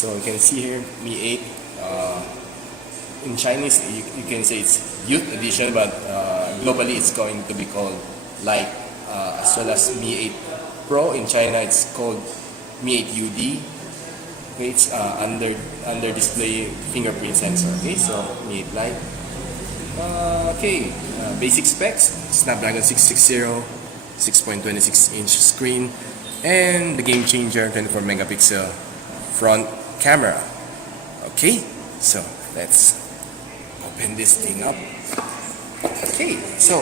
So you can see here Mi 8. In Chinese, you can say it's Youth Edition, but globally it's going to be called Lite, as well as Mi 8 Pro. In China, it's called Mi 8 UD. Okay, it's under display fingerprint sensor. Okay, so Mi 8 Lite. Basic specs: Snapdragon 660, 6.26-inch screen, and the game changer 24 megapixel front camera. Okay, so let's open this thing up. Okay, so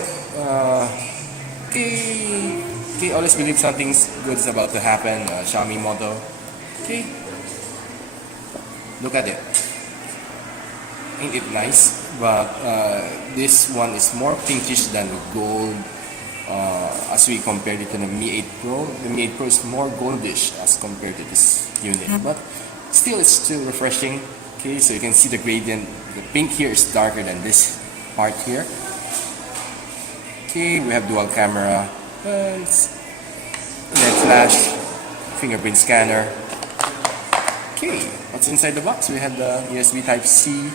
always believe something good is about to happen. Xiaomi motto. Okay, look at it. Ain't it nice? But this one is more pinkish than gold. As we compared it to the Mi 8 Pro, the Mi 8 Pro is more goldish as compared to this unit. But still, it's still refreshing. Okay, so you can see the gradient. The pink here is darker than this part here. Okay, we have dual camera, LED flash, fingerprint scanner. Okay, what's inside the box? We have the USB Type-C,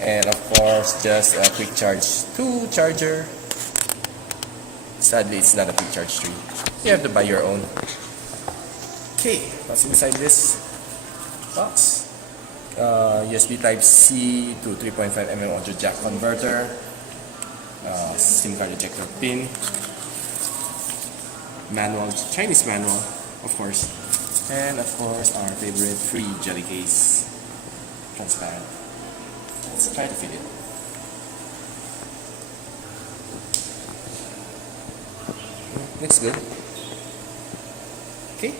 and of course, just a quick charge 2 charger. Sadly, it's not a quick charge 3. You have to buy your own. Okay, what's inside this box? USB Type-C to 3.5mm audio jack converter, SIM card ejector pin, manual, Chinese manual, of course, and of course our favorite free jelly case, transparent. Let's try to fit it. Looks good. Okay,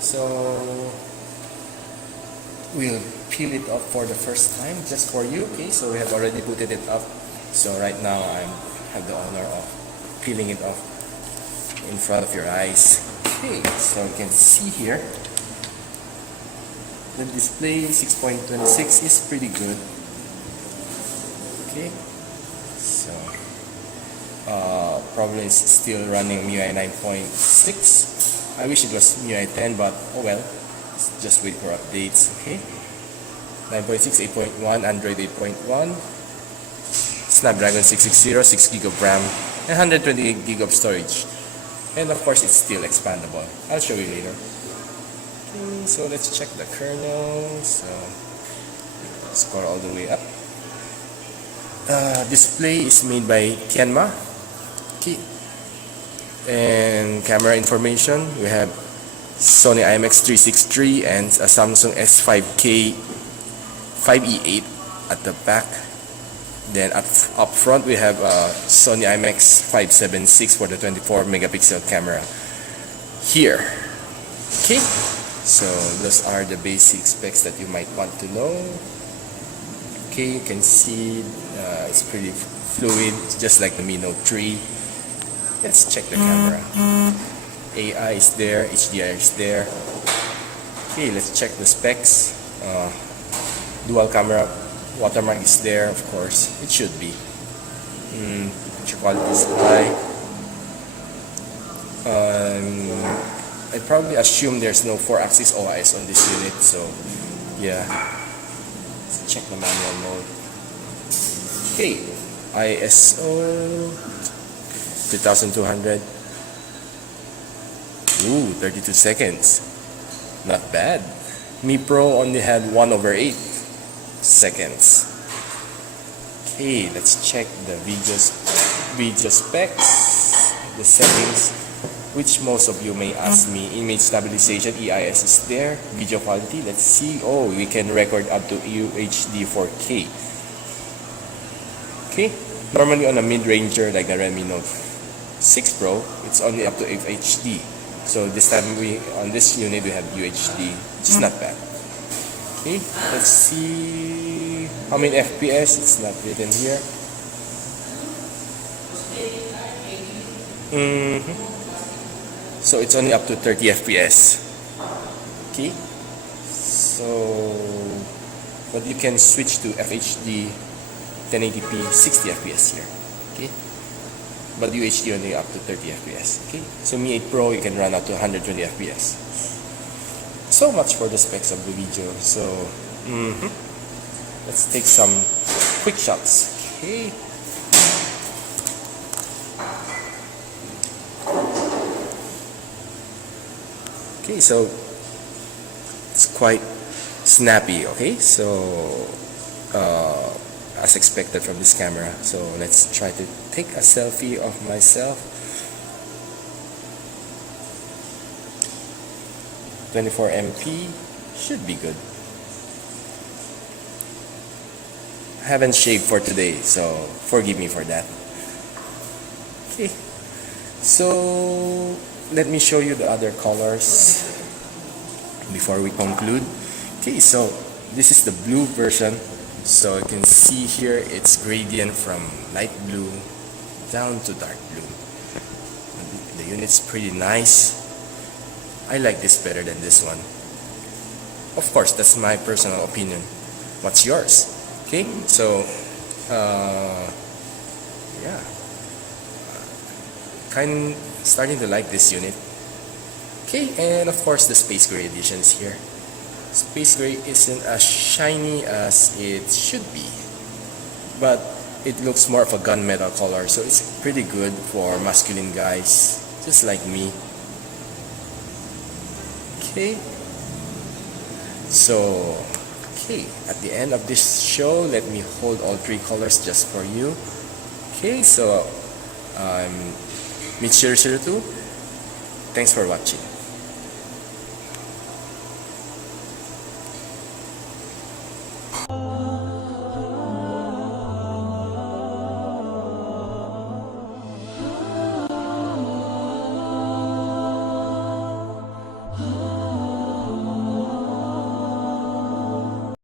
so we'll peel it off for the first time just for you. Okay, so we have already put it up. So right now I have the honor of peeling it off in front of your eyes. Okay, so you can see here the display 6.26 is pretty good. Okay, so probably it's still running MIUI 9.6. I wish it was MIUI 10, but oh well. Just wait for updates. Okay, 9.6, 8.1, Android 8.1, Snapdragon 660, 6 GB of RAM, and 128 GB of storage. And of course, it's still expandable. I'll show you later. Okay, so let's check the kernel. So scroll all the way up. Display is made by Tianma. Okay, and camera information, we have Sony IMX363 and a Samsung S5K 5E8 at the back. Then up front we have Sony IMX576 for the 24 megapixel camera here. Okay, so those are the basic specs that you might want to know. Okay, you can see it's pretty fluid, just like the Mi Note 3. Let's check the camera. AI is there, HDR is there. Okay, let's check the specs. Dual camera watermark is there, of course. It should be. Picture quality is high. I probably assume there's no 4-axis OIS on this unit, so yeah. Let's check the manual mode. Okay, ISO 3200. Ooh, 32 seconds. Not bad. Mi Pro only had 1/8 seconds. Okay, let's check the video specs, the settings, which most of you may ask me. Image stabilization, EIS is there. Video quality, let's see. Oh, we can record up to UHD 4K. Okay, normally on a mid-ranger like the Redmi Note 6 Pro, it's only up to FHD. So this time on this unit we have UHD, which is not bad. Okay, let's see how many FPS. It's not written here. So it's only up to 30 FPS. Okay, so but you can switch to FHD 1080p 60 FPS here. Okay, but UHD only up to 30 FPS. Okay, so Mi 8 Pro you can run up to 120 FPS. So so much for the specs of the video. So let's take some quick shots. Okay. Okay, so it's quite snappy. Okay, so as expected from this camera. So let's try to take a selfie of myself. 24 MP should be good. I haven't shaved for today, so forgive me for that. Okay, so let me show you the other colors before we conclude. Okay, so this is the blue version. So you can see here it's gradient from light blue down to dark blue. The unit's pretty nice. I like this better than this one. Of course, that's my personal opinion. What's yours? Okay, so yeah, kind starting to like this unit. Okay, and of course the space gray edition is here. Space gray isn't as shiny as it should be, but it looks more of a gunmetal color, so it's pretty good for masculine guys just like me. Okay, so at the end of this show, let me hold all three colors just for you. Okay, so I'm Mi002. Thanks for watching.